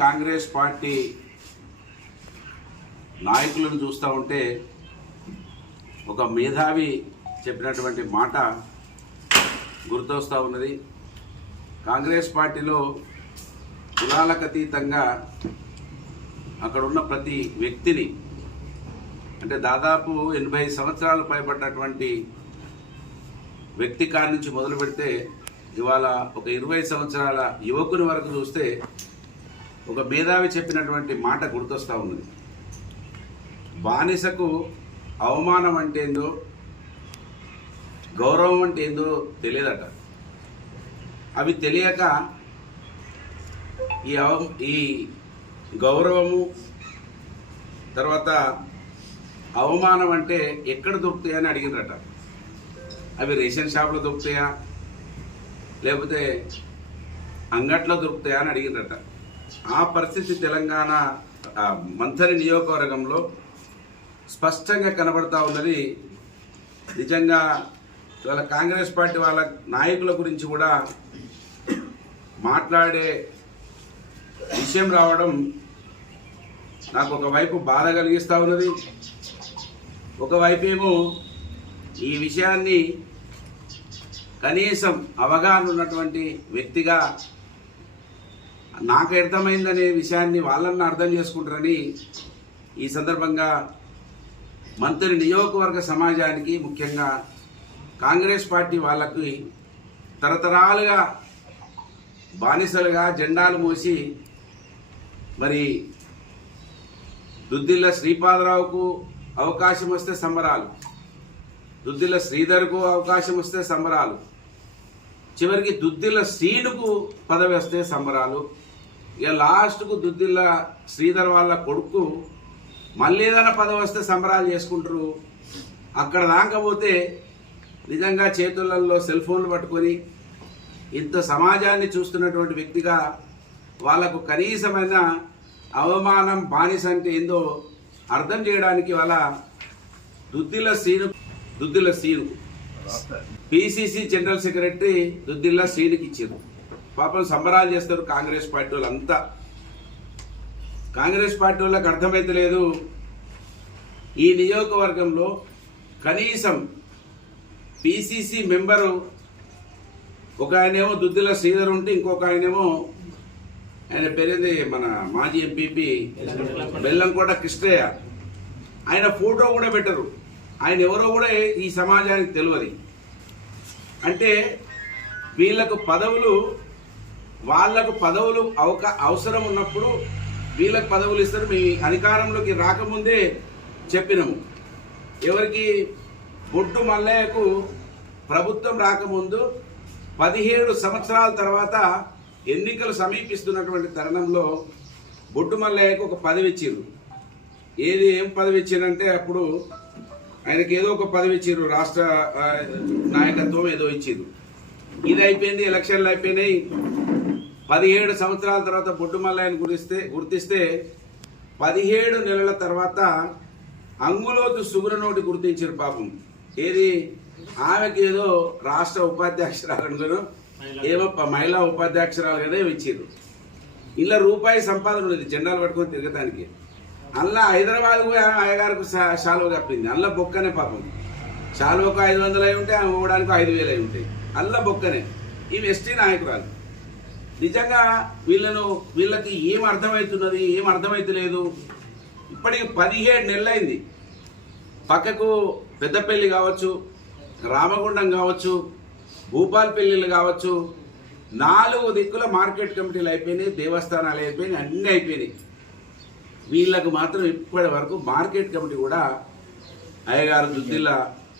Congress party నాయకులను చూస్తూ ఉంటే ఒక మేధావి చెప్పినటువంటి మాట గుర్తొస్తూ ఉన్నది. కాంగ్రెస్ పార్టీలో కులాలకు అతీతంగా అక్కడ ఉన్న ప్రతి వ్యక్తిని, అంటే దాదాపు 80 సంవత్సరాలు పైబడ్డటువంటి వ్యక్తి కాడి నుంచి మొదలు పెడితే ఇవాళ ఒక 20 సంవత్సరాల యువకుని వరకు చూస్తే ఒక మేధావి చెప్పినటువంటి మాట గుర్తొస్తూ ఉన్నది. బానిసకు అవమానం అంటే ఏందో, గౌరవం అంటే ఏందో తెలియదట. అవి తెలియక ఈ గౌరవము తర్వాత అవమానం అంటే ఎక్కడ దొరుకుతాయని అడిగినరట. అవి రేషన్ షాప్లో దొరుకుతాయా లేకపోతే అంగట్లో దొరుకుతాయా అని అడిగినరట. ఆ పరిస్థితి తెలంగాణ మంథని నియోజకవర్గంలో స్పష్టంగా కనబడతా ఉన్నది. నిజంగా ఇవాళ కాంగ్రెస్ పార్టీ వాళ్ళ నాయకుల గురించి కూడా మాట్లాడే విషయం రావడం నాకు ఒకవైపు బాధ కలిగిస్తూ ఉన్నది. ఒకవైపు ఏమో ఈ విషయాన్ని కనీసం అవగాహన ఉన్నటువంటి వ్యక్తిగా నాకు అర్థమైందనే విషయాన్ని వాళ్ళన్నా అర్థం చేసుకుంటారని ఈ సందర్భంగా మంత్రి నియోజకవర్గ సమాజానికి, ముఖ్యంగా కాంగ్రెస్ పార్టీ వాళ్ళకి తరతరాలుగా బానిసలుగా జెండాలు మోసి మరి దుద్దిల్ల శ్రీపాదరావుకు అవకాశం వస్తే సంబరాలు, దుద్దిల్ల శ్రీధర్కు అవకాశం వస్తే సంబరాలు, చివరికి దుద్దిల్ల శ్రీనుకు పదవి వస్తే సంబరాలు, ఇక లాస్ట్కు దుద్దిల్ల శ్రీధర్ వాళ్ళ కొడుకు మళ్ళీ ఏదైనా పదవి వస్తే సంబరాలు చేసుకుంటారు. అక్కడ దాకపోతే నిజంగా చేతులలో సెల్ ఫోన్లు పట్టుకొని ఇంత సమాజాన్ని చూస్తున్నటువంటి వ్యక్తిగా వాళ్లకు కనీసమైన అవమానం, బానిస అంటే ఏందో అర్థం చేయడానికి వాళ్ళ Duddilla Srinu PCC general secretary Duddilla శ్రీనుకి ఇచ్చారు. పాపం సంబరాలు చేస్తారు కాంగ్రెస్ పార్టీ వాళ్ళంతా. కాంగ్రెస్ పార్టీ వాళ్ళకి అర్థమైతే లేదు ఈ నియోజకవర్గంలో కనీసం పిసిసి మెంబరు ఒక ఆయనేమో దుద్దిల్ల శ్రీధర్ ఉంటే ఇంకొక ఆయనేమో ఆయన పేరేది మన మాజీ ఎంపీపీ బెల్లంకోట కృష్ణయ్య, ఆయన ఫోటో కూడా పెట్టరు. ఆయన ఎవరో కూడా ఈ సమాజానికి తెలియదు. అంటే వీళ్ళకు పదవులు, వాళ్లకు పదవులు అవసరం ఉన్నప్పుడు వీళ్ళకు పదవులు ఇస్తారు. మీ అధికారంలోకి రాకముందే చెప్పినాము. ఎవరికి? బొట్టు మల్లయ్యకు ప్రభుత్వం రాకముందు 17 సంవత్సరాల తర్వాత ఎన్నికలు సమీపిస్తున్నటువంటి తరుణంలో బొట్టు మల్లయ్యకు ఒక పదవి ఇచ్చారు. ఏం పదవి ఇచ్చారంటే అప్పుడు ఆయనకి ఏదో ఒక పదవి ఇచ్చారు, రాష్ట్ర నాయకత్వం ఏదో ఇచ్చారు. ఇది అయిపోయింది, ఎలక్షన్లు అయిపోయినాయి. 17 సంవత్సరాల తర్వాత బొట్టు మల్లయ్యను గుర్తిస్తే 17 నెలల తర్వాత అంగులోతు సుగుణనోటి గుర్తించారు. పాపం ఏది ఆమెకి ఏదో రాష్ట్ర ఉపాధ్యక్షురాలు ఏమో మహిళా ఉపాధ్యక్షురాలుగానే ఇచ్చారు. ఇలా రూపాయి సంపాదన ఉన్నది జెండాలు పట్టుకొని తిరగటానికి. అందులో హైదరాబాద్ అయ్యగారికి షాలువ కప్పింది. అందులో బొక్కనే పాపం. షాలువకు 500 అయి ఉంటే ఆమె పోవడానికి 5000 అయి ఉంటాయి. అందులో బొక్కనే. ఈమె ఎస్టీ నాయకురాలు. నిజంగా వీళ్ళకి ఏం అర్థమవుతున్నది, ఏం అర్థమైతలేదు. ఇప్పటికి 17 నెలలైంది. పక్కకు పెద్దపల్లి కావచ్చు, రామగుండం కావచ్చు, భూపాల్పల్లిలు కావచ్చు, 4 దిక్కుల మార్కెట్ కమిటీలు అయిపోయినాయి, దేవస్థానాలు అయిపోయినాయి, అన్నీ అయిపోయినాయి. వీళ్ళకు మాత్రం ఇప్పటి వరకు మార్కెట్ కమిటీ కూడా అయ్యగారు దుద్దిల్ల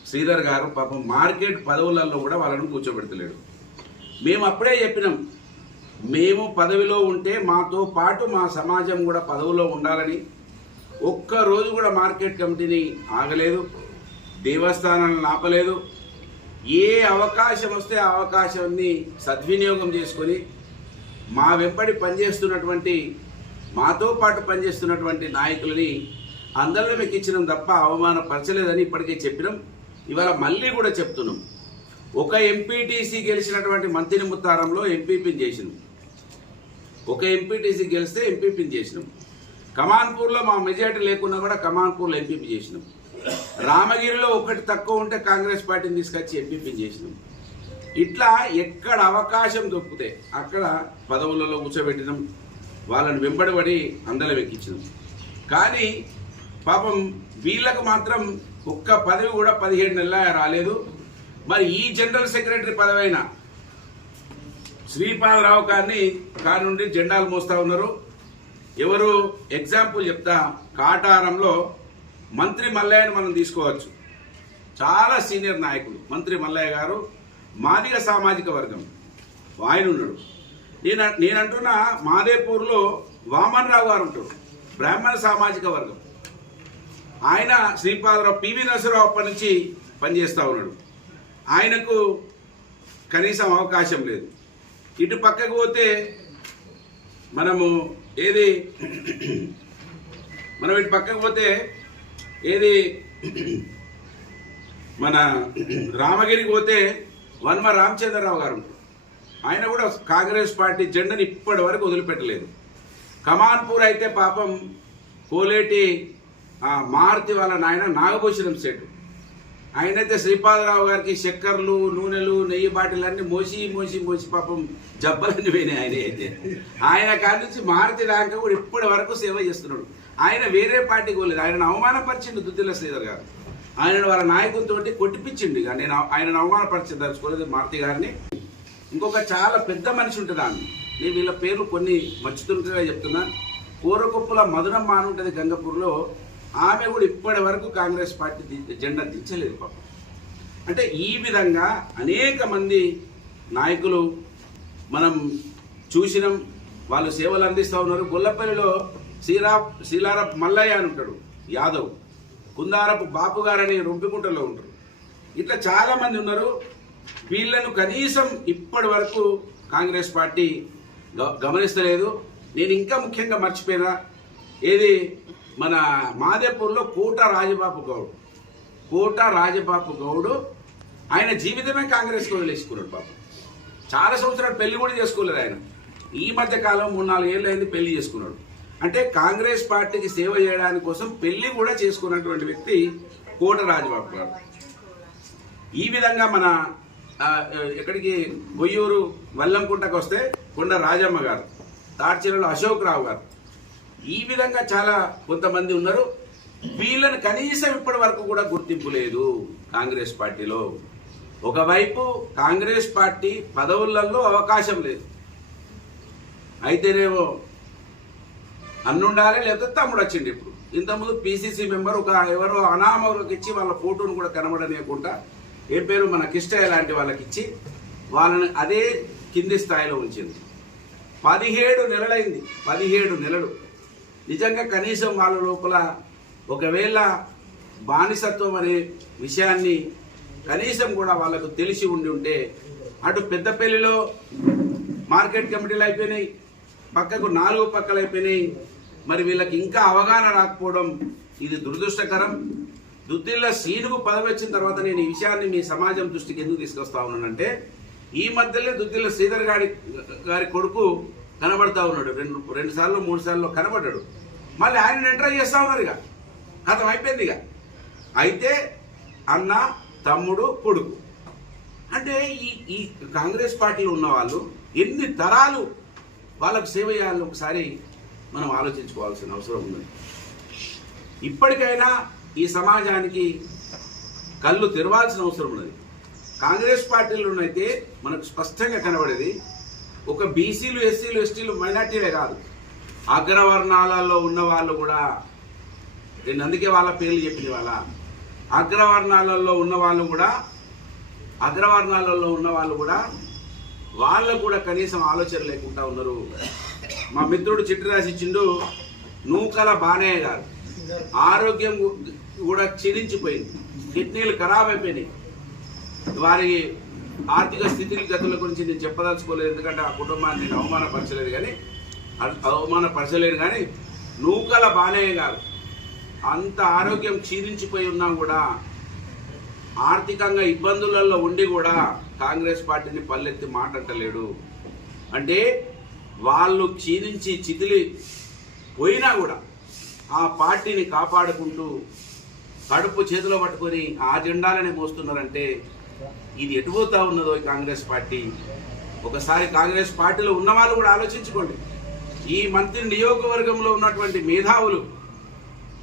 శ్రీధర్ గారు పాపం మార్కెట్ పదవులలో కూడా వాళ్ళను కూర్చోబెడతలేడు. మేము అప్పుడే చెప్పినాం, మేము పదవిలో ఉంటే మాతో పాటు మా సమాజం కూడా పదవిలో ఉండాలని. ఒక్కరోజు కూడా మార్కెట్ కమిటీని ఆగలేదు, దేవస్థానాలను ఆపలేదు. ఏ అవకాశం వస్తే ఆ అవకాశాన్ని సద్వినియోగం చేసుకొని మా వెంబడి పనిచేస్తున్నటువంటి, మాతో పాటు పనిచేస్తున్నటువంటి నాయకులని అందరిలో ఎక్కించడం తప్ప అవమానపరచలేదని ఇప్పటికే చెప్పినాం. ఇవాళ మళ్ళీ కూడా చెప్తున్నాం. ఒక ఎంపీటీసీ గెలిచినటువంటి మంత్రి ముత్తారంలో ఎంపీపీని చేసినాం. ఒక ఎంపీటీసీ గెలిస్తే ఎంపీపీని చేసినాం. కమాన్పూర్లో మా మెజార్టీ లేకున్నా కూడా కమాన్పూర్లో ఎంపీపీ చేసినాం. రామగిరిలో ఒకటి తక్కువ ఉంటే కాంగ్రెస్ పార్టీని తీసుకొచ్చి ఎంపీపీని చేసినాం. ఇట్లా ఎక్కడ అవకాశం దొరికితే అక్కడ పదవులలో కూర్చోబెట్టినాం, వాళ్ళని వెంబడబడి అందలం ఎక్కించినాం. కానీ పాపం వీళ్ళకు మాత్రం ఒక్క పదవి కూడా 17 నెలల రాలేదు. మరి ఈ జనరల్ సెక్రటరీ పదవైన శ్రీపాదరావు గారిని నుండి జెండాలు మోస్తా ఉన్నారు. ఎవరు ఎగ్జాంపుల్ చెప్తా, కాటారంలో మంత్రి మల్లయ్యను మనం తీసుకోవచ్చు. చాలా సీనియర్ నాయకుడు మంత్రి మల్లయ్య గారు, మాదిగ సామాజిక వర్గం ఆయన ఉన్నాడు. నేనంటున్నా మాదేపూర్లో వామన్ రావు గారు ఉంటారు, బ్రాహ్మణ సామాజిక వర్గం. ఆయన శ్రీపాదరావు పివి నరసింహరావు అప్పటి నుంచి పనిచేస్తూ ఉన్నాడు. ఆయనకు కనీసం అవకాశం లేదు. ఇటు పక్కకు పోతే మనం ఇటు పక్కకు పోతే మన రామగిరికి పోతే వన్మ రామచంద్రరావు గారు ఉంటారు. ఆయన కూడా కాంగ్రెస్ పార్టీ జెండాని ఇప్పటి వరకు వదిలిపెట్టలేదు. కమాన్పూర్ అయితే పాపం కోలేటి మారుతి వాళ్ళ నాయన నాగభూషణం సెట్, ఆయనైతే శ్రీపాదరావు గారికి చక్కెరలు, నూనెలు, నెయ్యి బాటిలన్నీ మోసి పాపం జబ్బలన్నీ పోయినాయి. ఆయన అయితే ఆయన కాడి నుంచి మారుతి దాకా కూడా ఇప్పటి వరకు సేవ చేస్తున్నాడు. ఆయన వేరే పార్టీకి పోలేదు. ఆయనను అవమానపరిచిండు దుద్దిల్ల శ్రీధర్ గారు. ఆయనను వాళ్ళ నాయకులతో కొట్టిపించిండు. నేను ఆయనను అవమానపరచదలుచుకోలేదు మారుతి గారిని. ఇంకొక చాలా పెద్ద మనిషి ఉంటుంది ఆమె, నేను వీళ్ళ పేర్లు కొన్ని మర్చితులుగా చెప్తున్నా. కూరకొప్పుల మధురమ్మ అని ఉంటుంది గంగపూర్లో. ఆమె కూడా ఇప్పటి వరకు కాంగ్రెస్ పార్టీ జెండా దించలేదు పాపం. అంటే ఈ విధంగా అనేక మంది నాయకులు మనం చూసినాం, వాళ్ళు సేవలు అందిస్తూ ఉన్నారు. గొల్లపల్లిలో శ్రీలారపు మల్లయ్య అని ఉంటాడు యాదవ్, కుందారపు బాపు గారని రొంపికుంటలో ఉంటారు. ఇట్లా చాలా మంది ఉన్నారు. వీళ్ళను కనీసం ఇప్పటి వరకు కాంగ్రెస్ పార్టీ గమనిస్తలేదు. నేను ఇంకా ముఖ్యంగా మర్చిపోయినా, మన మాదేపూర్లో కోట రాజబాపు గౌడ్ ఆయన జీవితమే కాంగ్రెస్కి వదిలేసుకున్నాడు పాపం. చాలా సంవత్సరాలు పెళ్లి కూడా చేసుకోలేదు ఆయన. ఈ మధ్య కాలం 3-4 ఏళ్ళు అయింది పెళ్లి చేసుకున్నాడు. అంటే కాంగ్రెస్ పార్టీకి సేవ చేయడానికి కోసం పెళ్లి కూడా చేసుకున్నటువంటి వ్యక్తి కోట రాజబాబు గారు. ఈ విధంగా మన ఎక్కడికి బొయ్యూరు వల్లంకుంటకు వస్తే కొండ రాజమ్మ గారు, తాడ్చిలలో అశోక్ రావు గారు, ఈ విధంగా చాలా కొంతమంది ఉన్నారు. వీళ్ళని కనీసం ఇప్పటి వరకు కూడా గుర్తింపు లేదు కాంగ్రెస్ పార్టీలో. ఒకవైపు కాంగ్రెస్ పార్టీ పదవులలో అవకాశం లేదు, అయితేనేమో అన్నుండాలి లేకపోతే తమ్ముడు వచ్చిండు. ఇప్పుడు ఇంతకుముందు పిసిసి మెంబర్ ఎవరో అనామకులకు ఇచ్చి వాళ్ళ ఫోటోను కూడా కనబడనీయకుండా, ఏం పేరు మన కిష్టయ్య లాంటి వాళ్ళకి ఇచ్చి వాళ్ళని అదే కింది స్థాయిలో ఉంచింది. 17 నెలలైంది. 17 నెలలు. నిజంగా కనీసం వాళ్ళ లోపల ఒకవేళ బానిసత్వం అనే విషయాన్ని కనీసం కూడా వాళ్ళకు తెలిసి ఉండి ఉంటే, అటు పెద్దపల్లిలో మార్కెట్ కమిటీలు అయిపోయినాయి, పక్కకు 4 పక్కలు అయిపోయినాయి. మరి వీళ్ళకి ఇంకా అవగాహన రాకపోవడం ఇది దురదృష్టకరం. దుద్దిల్ల సీనుకు పదవి వచ్చిన తర్వాత నేను ఈ విషయాన్ని మీ సమాజం దృష్టికి ఎందుకు తీసుకొస్తా ఉన్నానంటే, ఈ మధ్యలో దుద్దిల్ల శ్రీధర్ గారి కొడుకు కనబడతా ఉన్నాడు. 2 సార్లు 3 సార్లు కనబడ్డాడు. మళ్ళీ ఆయన ఎంటర్ చేస్తా ఉన్నారు. ఇక కథం అయిపోయింది. ఇక అయితే అన్న, తమ్ముడు, కొడుకు అంటే ఈ కాంగ్రెస్ పార్టీలో ఉన్న వాళ్ళు ఎన్ని తరాలు వాళ్ళకు సేవ చేయాలని ఒకసారి మనం ఆలోచించుకోవాల్సిన అవసరం ఉంది. ఇప్పటికైనా ఈ సమాజానికి కళ్ళు తెరవాల్సిన అవసరం ఉన్నది. కాంగ్రెస్ పార్టీలోనైతే మనకు స్పష్టంగా కనబడేది ఒక బీసీలు, ఎస్సీలు, ఎస్టీలు, మైనార్టీలే కాదు, అగ్రవర్ణాలలో ఉన్న వాళ్ళు కూడా, నేను అందుకే వాళ్ళ పేర్లు చెప్పింది. అగ్రవర్ణాలలో ఉన్న వాళ్ళు కూడా వాళ్ళకు కూడా కనీసం ఆలోచన లేకుండా ఉన్నారు. మా మిత్రుడు చిట్టి రాసిచ్చిండు, నూకల బానయ్య గారు ఆరోగ్యం కూడా క్షీణించిపోయింది, కిడ్నీలు ఖరాబ్ అయిపోయినాయి. వారి ఆర్థిక స్థితిగతుల గురించి నేను చెప్పదలుచుకోలేదు, ఎందుకంటే ఆ కుటుంబాన్ని నేను అవమానపరచలేను. కానీ నూకల బానయ్య గారు అంత ఆరోగ్యం క్షీణించిపోయి ఉన్నా కూడా, ఆర్థికంగా ఇబ్బందులలో ఉండి కూడా కాంగ్రెస్ పార్టీని పల్లెత్తి మాట్లాడలేడు. అంటే వాళ్ళు క్షీణించి చితిలి పోయినా కూడా ఆ పార్టీని కాపాడుకుంటూ కడుపు చేతిలో పట్టుకొని ఆ జెండాలని మోస్తున్నారంటే ఇది ఎటుపోతా ఉన్నదో ఈ కాంగ్రెస్ పార్టీ. ఒకసారి కాంగ్రెస్ పార్టీలో ఉన్న వాళ్ళు కూడా ఆలోచించుకోండి. ఈ మంత్రి నియోజకవర్గంలో ఉన్నటువంటి మేధావులు,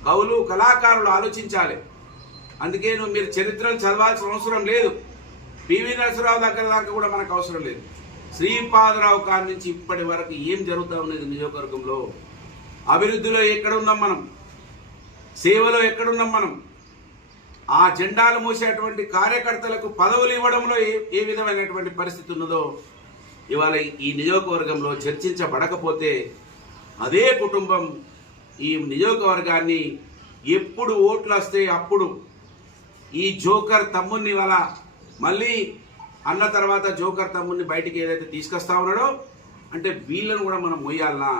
కవులు, కళాకారులు ఆలోచించాలి. అందుకే మీరు చరిత్రను చదవాల్సిన అవసరం లేదు. పివి నరసింహరావు దగ్గర దాకా కూడా మనకు అవసరం లేదు. శ్రీపాదరావు కాడి నుంచి ఇప్పటి వరకు ఏం జరుగుతూ ఉన్నది నియోజకవర్గంలో? అభివృద్ధిలో ఎక్కడున్నాం మనం? సేవలో ఎక్కడున్నాం మనం? ఆ జెండాలు మోసేటువంటి కార్యకర్తలకు పదవులు ఇవ్వడంలో ఏ విధమైనటువంటి పరిస్థితి ఉన్నదో ఇవాళ ఈ నియోజకవర్గంలో చర్చించబడకపోతే అదే కుటుంబం ఈ నియోజకవర్గాన్ని ఎప్పుడు ఓట్లు వస్తే అప్పుడు ఈ జోకర్ తమ్ముడిని ఇవాళ మళ్ళీ అన్న తర్వాత జోకర్ తమ్ముడిని బయటికి ఏదైతే తీసుకొస్తా ఉన్నాడో అంటే వీళ్ళను కూడా మనం మొయ్యాలనా?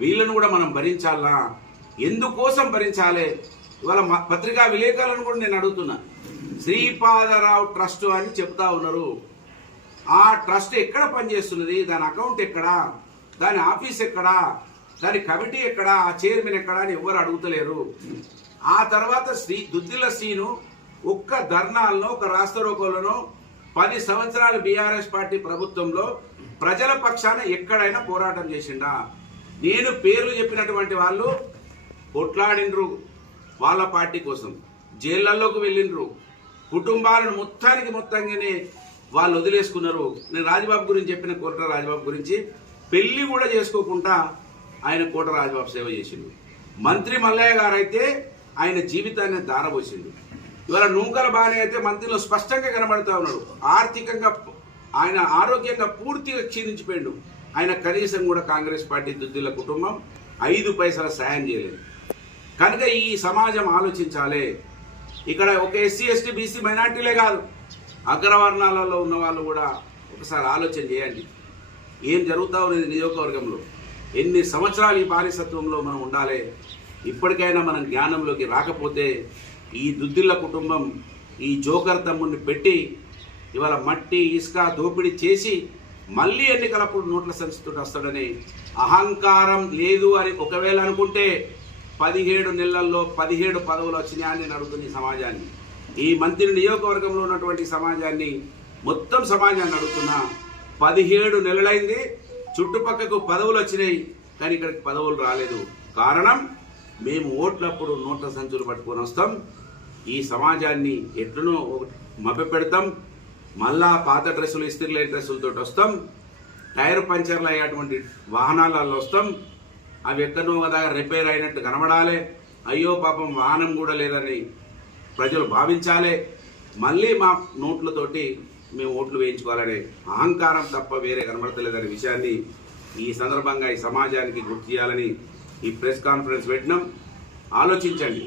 వీళ్ళను కూడా మనం భరించాలనా? ఎందుకోసం భరించాలి? ఇవాళ పత్రికా విలేకరులను కూడా నేను అడుగుతున్నా. శ్రీపాదరావు ట్రస్ట్ అని చెప్తా ఉన్నారు. ఆ ట్రస్ట్ ఎక్కడ పనిచేస్తున్నది? దాని అకౌంట్ ఎక్కడా? దాని ఆఫీస్ ఎక్కడా? దాని కమిటీ ఎక్కడా? ఆ చైర్మన్ ఎక్కడా అని ఎవరు అడుగుతలేరు. ఆ తర్వాత దుద్దిల శ్రీను ఒక్క ధర్నాలను, ఒక రాస్తారోకోలను 10 సంవత్సరాలు బీఆర్ఎస్ పార్టీ ప్రభుత్వంలో ప్రజల పక్షాన ఎక్కడైనా పోరాటం చేసిండా? నేను పేర్లు చెప్పినటువంటి వాళ్ళు కొట్లాడినరు వాళ్ళ పార్టీ కోసం, జైళ్లలోకి వెళ్ళినరు, కుటుంబాలను మొత్తంగానే వాళ్ళు వదిలేసుకున్నారు. నేను రాజబాబు గురించి చెప్పిన, కోట రాజబాబు గురించి పెళ్లి కూడా చేసుకోకుండా ఆయన కోట రాజబాబు సేవ చేసిండు. మంత్రి మల్లయ్య గారు అయితే ఆయన జీవితాన్ని దారబోసిండు. ఇవాళ నూకల బానే అయితే మంత్రిలో స్పష్టంగా కనబడతా ఉన్నాడు. ఆర్థికంగా ఆయన ఆరోగ్యంగా పూర్తిగా క్షీణించిపోయిండు. ఆయన కనీసం కూడా కాంగ్రెస్ పార్టీ దుద్దిల కుటుంబం 5 పైసల సాయం చేయలేదు. కనుక ఈ సమాజం ఆలోచించాలి. ఇక్కడ ఒక ఎస్సీ, ఎస్టీ, బీసీ మైనార్టీలే కాదు, అగ్రవర్ణాలలో ఉన్న వాళ్ళు కూడా ఒకసారి ఆలోచన చేయండి. ఏం జరుగుతూ ఉన్నది నియోజకవర్గంలో? ఎన్ని సంవత్సరాలు ఈ బానిసత్వంలో మనం ఉండాలి? ఇప్పటికైనా మనం జ్ఞానంలోకి రాకపోతే ఈ దుద్దిళ్ళ కుటుంబం ఈ జోకర్ తమ్ముడిని పెట్టి ఇవాళ మట్టి, ఇసుక దోపిడీ చేసి మళ్ళీ ఎన్నికలప్పుడు నోట్ల సంచితో వస్తాడని అహంకారం లేదు అని ఒకవేళ అనుకుంటే 17 నెలల్లో 17 పదవులు వచ్చినాయని నేను అడుగుతున్న ఈ సమాజాన్ని, ఈ మంత్రి నియోజకవర్గంలో ఉన్నటువంటి సమాజాన్ని, మొత్తం సమాజాన్ని అడుగుతున్నా. 17 నెలలైంది, చుట్టుపక్కకు పదవులు వచ్చినాయి, కానీ ఇక్కడికి పదవులు రాలేదు. కారణం మేము ఓట్లప్పుడు నోట్ల సంచులు పట్టుకొని వస్తాం, ఈ సమాజాన్ని ఎట్లనో మభ్య పెడతాం, మళ్ళా పాత డ్రెస్సులు, ఇస్త్రీ లేని డ్రెస్సులతో వస్తాం, టైర్ పంచర్లు అయ్యేటువంటి వాహనాలలో వస్తాం. అవి ఎక్కడో కదా రిపేర్ అయినట్టు కనబడాలి. అయ్యో పాపం వాహనం కూడా లేదని ప్రజలు భావించాలి. మళ్ళీ మా నోట్లతోటి మేము ఓట్లు వేయించుకోవాలనే అహంకారం తప్ప వేరే కనబడతలేదనే విషయాన్ని ఈ సందర్భంగా ఈ సమాజానికి గుర్తు చేయాలని ఈ ప్రెస్ కాన్ఫరెన్స్ పెట్టినాం. ఆలోచించండి.